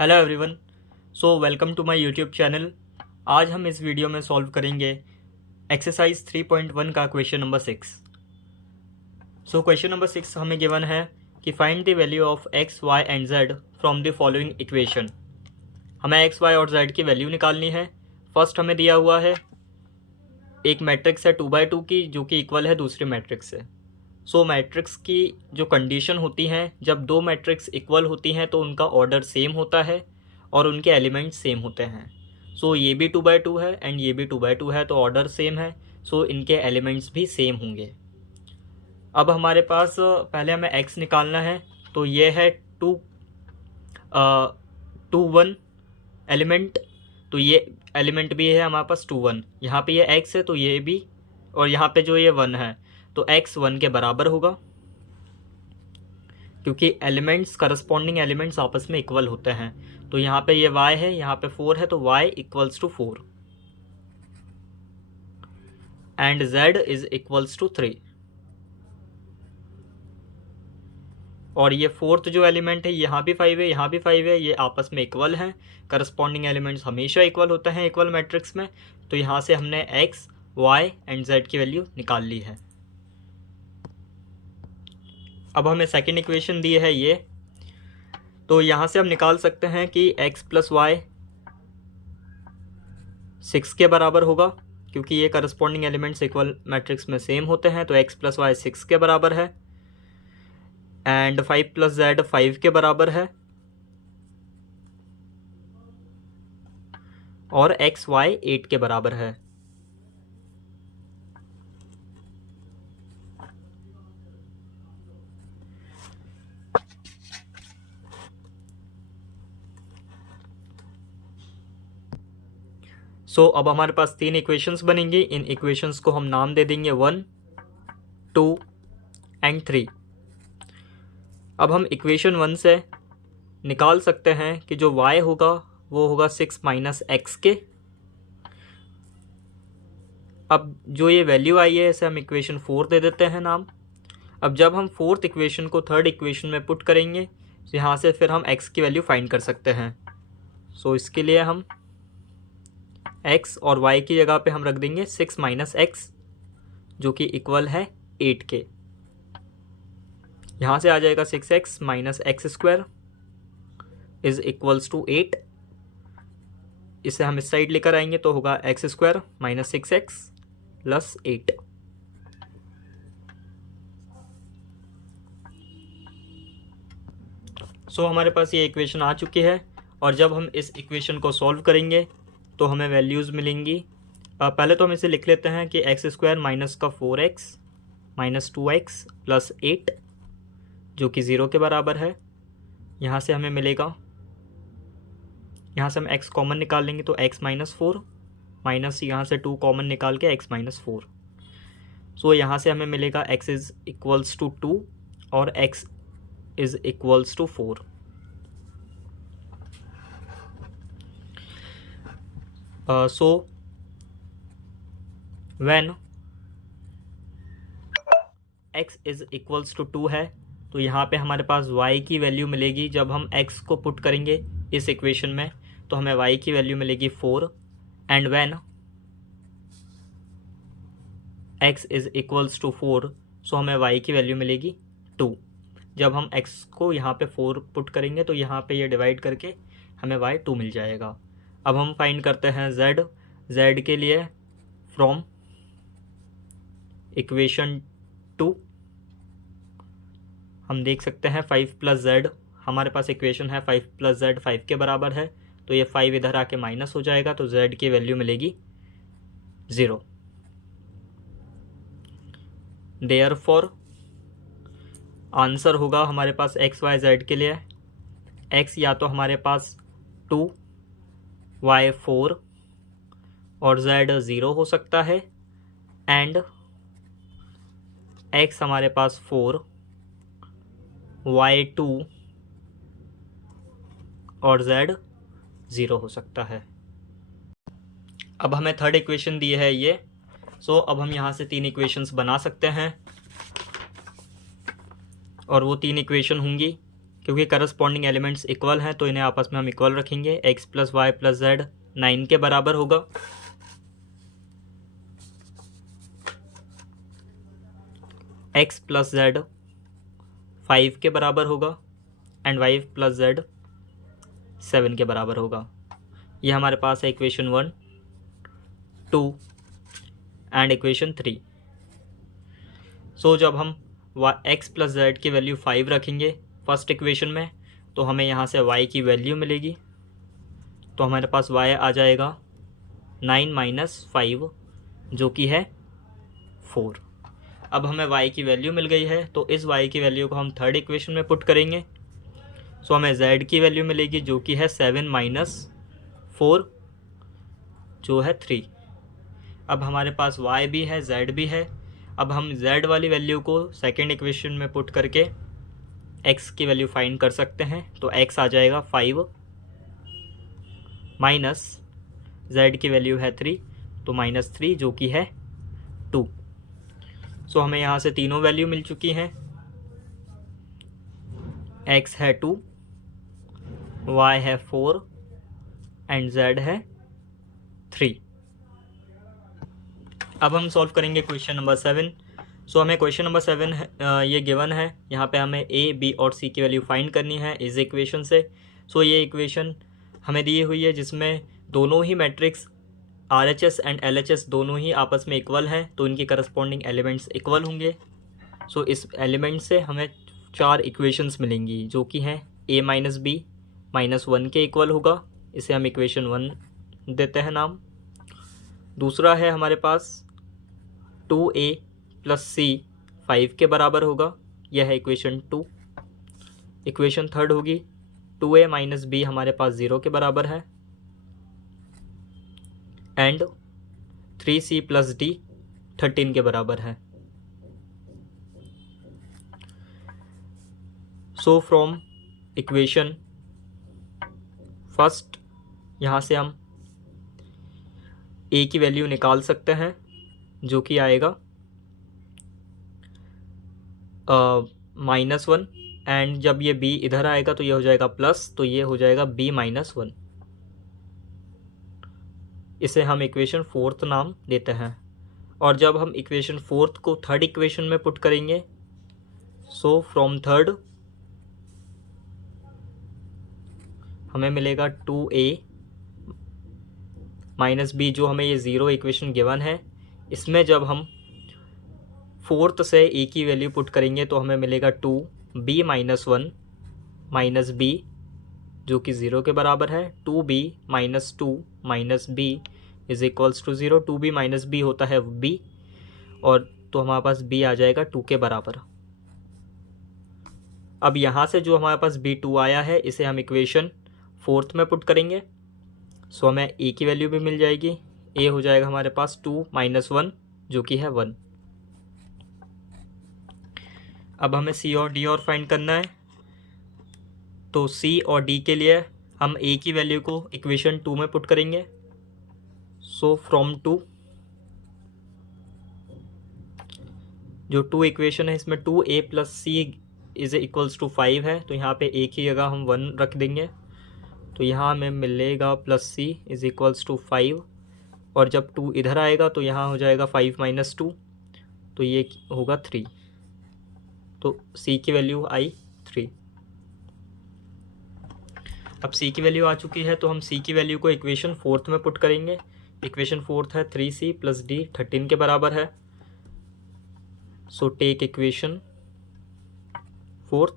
Hello everyone, so welcome to my YouTube channel. आज हम इस वीडियो में सॉल्व करेंगे एक्सरसाइज 3.1 का question number 6। So question number 6 हमें गिवन है कि find the value of x y and z from the following equation. हमें एक्स वाई और जेड की वैल्यू निकालनी है। फर्स्ट हमें दिया हुआ है एक मैट्रिक्स है 2/2 की, जो कि इक्वल है दूसरे मैट्रिक्स से। सो मैट्रिक्स की जो कंडीशन होती हैं, जब दो मैट्रिक्स इक्वल होती हैं तो उनका ऑर्डर सेम होता है और उनके एलिमेंट्स सेम होते हैं। सो ये भी 2/2 है एंड ये भी 2/2 है, तो ऑर्डर सेम है, सो इनके एलिमेंट्स भी सेम होंगे। अब हमारे पास पहले हमें x निकालना है, तो ये है 2 1 एलिमेंट, तो ये एलिमेंट भी है हमारे पास 2 1। यहाँ पे ये x है तो ये भी, और यहाँ पे जो ये 1 है तो x 1 के बराबर होगा, क्योंकि एलिमेंट्स करस्पॉन्डिंग एलिमेंट्स आपस में इक्वल होते हैं। तो यहाँ पे ये y है, यहाँ पे 4 है, तो y equals to 4 and z is equals to 3। और ये फोर्थ जो एलिमेंट है, यहाँ भी 5 है, यहाँ भी 5 है, ये आपस में इक्वल हैं। करस्पॉन्डिंग एलिमेंट्स हमेशा इक्वल होते हैं इक्वल मैट्रिक्स में। तो यहाँ से हमने x, y एंड z की वैल्यू निकाल ली है। अब हमें सेकेंड इक्वेशन दी है ये, तो यहाँ से हम निकाल सकते हैं कि x प्लस वाई 6 के बराबर होगा, क्योंकि ये करस्पॉन्डिंग एलिमेंट्स इक्वल मैट्रिक्स में सेम होते हैं। तो x प्लस वाई 6 के बराबर है एंड 5 प्लस जेड 5 के बराबर है, और x y 8 के बराबर है। सो अब हमारे पास 3 इक्वेशंस बनेंगी। इन इक्वेशंस को हम नाम दे देंगे 1, 2 एंड 3। अब हम इक्वेशन 1 से निकाल सकते हैं कि जो y होगा वो होगा 6 माइनस एक्स के। अब जो ये वैल्यू आई है इसे हम इक्वेशन 4 दे देते हैं नाम। अब जब हम फोर्थ इक्वेशन को थर्ड इक्वेशन में पुट करेंगे तो यहाँ से फिर हम x की वैल्यू फाइंड कर सकते हैं। सो इसके लिए हम x और y की जगह पे हम रख देंगे 6 माइनस एक्स, जो कि इक्वल है 8 के। यहाँ से आ जाएगा 6x minus x square is equals to 8। इसे हम इस साइड लेकर आएंगे तो होगा x square minus 6x plus 8। So हमारे पास ये इक्वेशन आ चुकी है, और जब हम इस इक्वेशन को सॉल्व करेंगे तो हमें वैल्यूज़ मिलेंगी। पहले तो हम इसे लिख लेते हैं कि एक्स स्क्वायर माइनस का 4x माइनस 2x प्लस 8, जो कि 0 के बराबर है। यहाँ से हमें मिलेगा, यहाँ से हम x कॉमन निकाल लेंगे तो x माइनस 4 माइनस यहाँ से 2 कॉमन निकाल के x माइनस 4। सो यहाँ से हमें मिलेगा x इज़ इक्वल्स टू 2 और x is equals to 4। So when x is equals to 2 है, तो यहाँ पे हमारे पास y की वैल्यू मिलेगी। जब हम x को पुट करेंगे इस इक्वेशन में तो हमें y की वैल्यू मिलेगी 4 and when x is equals to 4, so हमें y की वैल्यू मिलेगी 2। जब हम x को यहाँ पे 4 पुट करेंगे तो यहाँ पे ये डिवाइड करके हमें y 2 मिल जाएगा। अब हम फाइंड करते हैं z के लिए फ्रॉम इक्वेशन 2। हम देख सकते हैं 5 प्लस जेड, हमारे पास इक्वेशन है 5 प्लस जेड 5 के बराबर है, तो ये 5 इधर आके माइनस हो जाएगा, तो z की वैल्यू मिलेगी 0। देयरफॉर आंसर होगा हमारे पास x y z के लिए x या तो हमारे पास 2, y 4 और z 0 हो सकता है, एंड x हमारे पास 4, y 2 और z 0 हो सकता है। अब हमें थर्ड इक्वेशन दी है ये। सो अब हम यहाँ से 3 इक्वेशंस बना सकते हैं, और वो 3 इक्वेशन होंगी क्योंकि करस्पॉन्डिंग एलिमेंट्स इक्वल हैं तो इन्हें आपस में हम इक्वल रखेंगे। x plus y plus z 9 के बराबर होगा। x प्लस जेड 5 के बराबर होगा एंड y प्लस जेड 7 के बराबर होगा। यह हमारे पास है इक्वेशन 1, 2 एंड इक्वेशन 3। सो जब हम x प्लस जेड की वैल्यू 5 रखेंगे फर्स्ट इक्वेशन में तो हमें यहाँ से y की वैल्यू मिलेगी। तो हमारे पास y आ जाएगा 9 माइनस 5 जो कि है 4। अब हमें y की वैल्यू मिल गई है तो इस y की वैल्यू को हम थर्ड इक्वेशन में पुट करेंगे। सो हमें z की वैल्यू मिलेगी जो कि है 7 माइनस 4 जो है 3। अब हमारे पास y भी है z भी है। अब हम z वाली वैल्यू को सेकेंड इक्वेशन में पुट करके x की वैल्यू फाइंड कर सकते हैं। तो x आ जाएगा 5 माइनस z की वैल्यू है 3 तो माइनस 3 जो कि है 2। सो हमें यहाँ से तीनों वैल्यू मिल चुकी हैं। x है 2, y है 4 एंड z है 3। अब हम सॉल्व करेंगे क्वेश्चन नंबर 7। सो हमें क्वेश्चन नंबर 7 ये गिवन है। यहाँ पे हमें a, b और c की वैल्यू फाइंड करनी है इस इक्वेशन से। सो ये इक्वेशन हमें दी हुई है जिसमें दोनों ही मैट्रिक्स RHS एंड LHS दोनों ही आपस में इक्वल हैं तो इनकी करस्पॉन्डिंग एलिमेंट्स इक्वल होंगे। सो इस एलिमेंट से हमें 4 इक्वेशंस मिलेंगी जो कि हैं a माइनस b माइनस 1 के इक्वल होगा। इसे हम इक्वेशन 1 देते हैं नाम। दूसरा है हमारे पास 2a प्लस c 5 के बराबर होगा, यह है इक्वेशन 2। इक्वेशन थर्ड होगी 2a माइनस b हमारे पास 0 के बराबर है एंड 3c प्लस d 13 के बराबर है। सो फ्रॉम इक्वेशन फर्स्ट यहाँ से हम a की वैल्यू निकाल सकते हैं जो कि आएगा -1 एंड जब ये b इधर आएगा तो ये हो जाएगा प्लस, तो ये हो जाएगा b माइनस 1। इसे हम इक्वेशन 4th नाम देते हैं। और जब हम इक्वेशन 4th को थर्ड इक्वेशन में पुट करेंगे सो फ्रॉम थर्ड हमें मिलेगा 2a माइनस b जो हमें ये 0 इक्वेशन गिवन है। इसमें जब हम 4th से a की वैल्यू पुट करेंगे तो हमें मिलेगा 2b माइनस 1 माइनस b जो कि 0 के बराबर है। 2b minus 2 minus b is equals to 0। 2b minus b होता है b और तो हमारे पास b आ जाएगा 2 के बराबर। अब यहाँ से जो हमारे पास b2 आया है इसे हम इक्वेशन 4th में पुट करेंगे। सो हमें a की वैल्यू भी मिल जाएगी। a हो जाएगा हमारे पास 2 माइनस 1 जो कि है 1। अब हमें c और d और फाइंड करना है। तो c और d के लिए हम a की वैल्यू को इक्वेशन 2 में पुट करेंगे। सो फ्रॉम 2 जो 2 इक्वेशन है इसमें 2a plus c is equals to 5 है तो यहाँ पे एक ही जगह हम 1 रख देंगे। तो यहाँ हमें मिलेगा plus c is equals to 5 और जब 2 इधर आएगा तो यहाँ हो जाएगा 5 माइनस 2 तो ये होगा 3। तो c की वैल्यू आई 3। अब c की वैल्यू आ चुकी है तो हम c की वैल्यू को इक्वेशन 4th में पुट करेंगे। इक्वेशन 4th है 3c प्लस d 13 के बराबर है। सो टेक इक्वेशन 4th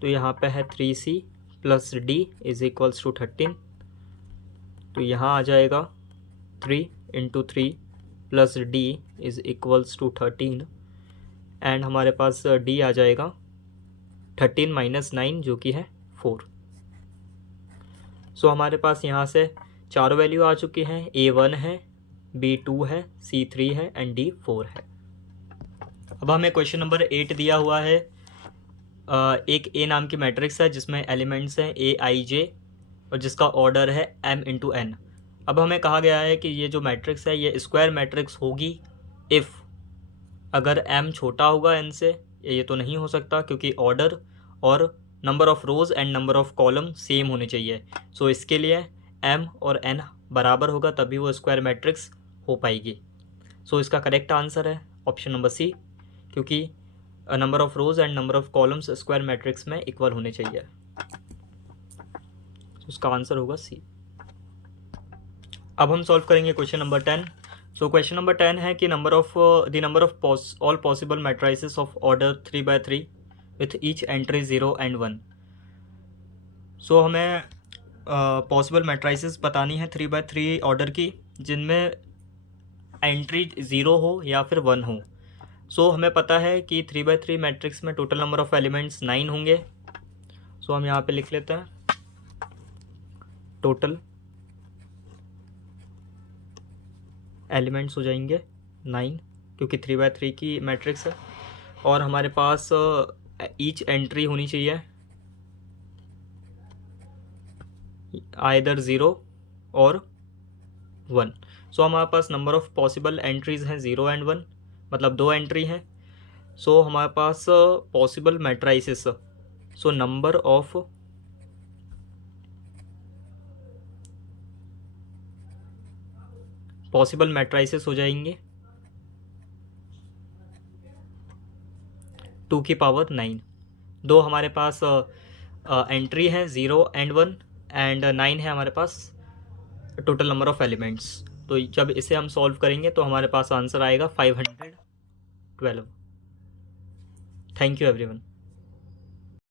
तो यहाँ पे है 3c plus d is equals to 13। तो यहाँ आ जाएगा 3 into 3 plus d is equals to 13 and हमारे पास d आ जाएगा 13 माइनस 9 जो कि है 4। सो हमारे पास यहाँ से 4 वैल्यू आ चुकी हैं। a1 है, b2 है, c3 है एंड d4 है। अब हमें क्वेश्चन नंबर 8 दिया हुआ है। एक a नाम की मैट्रिक्स है जिसमें एलिमेंट्स हैं a i j और जिसका ऑर्डर है m इंटू n। अब हमें कहा गया है कि ये जो मैट्रिक्स है ये स्क्वायर मैट्रिक्स होगी इफ़ अगर m छोटा होगा n से। ये तो नहीं हो सकता क्योंकि ऑर्डर और number of rows and number of column same होने चाहिए। सो इसके लिए m और n बराबर होगा, तभी वो स्क्वायर मैट्रिक्स हो पाएगी। सो इसका करेक्ट आंसर है ऑप्शन नंबर सी, क्योंकि number of rows and number of columns square matrix में इक्वल होने चाहिए। उसका आंसर होगा सी। अब हम सॉल्व करेंगे क्वेश्चन नंबर 10। सो क्वेश्चन नंबर 10 है कि number of all possible matrices of order 3x3 with each entry 0 and 1। सो हमें पॉसिबल मैट्राइसेस बतानी है 3x3 ऑर्डर की, जिनमें एंट्री 0 हो या फिर 1 हो। सो हमें पता है कि 3x3 मैट्रिक्स में टोटल नंबर ऑफ़ एलिमेंट्स 9 होंगे। सो हम यहाँ पे लिख लेते हैं टोटल एलिमेंट्स हो जाएंगे 9, क्योंकि 3x3 की मैट्रिक्स है। और हमारे पास ईच एंट्री होनी चाहिए आइदर 0 और 1। सो हमारे पास नंबर ऑफ़ पॉसिबल एंट्रीज़ हैं 0 and 1, मतलब 2 एंट्री हैं। सो हमारे पास possible matrices, so number of possible matrices हो जाएंगे 2 की पावर 9। दो हमारे पास एंट्री है 0 and 1 एंड 9 है हमारे पास टोटल नंबर ऑफ़ एलिमेंट्स। तो जब इसे हम सॉल्व करेंगे तो हमारे पास आंसर आएगा 512। Thank you everyone.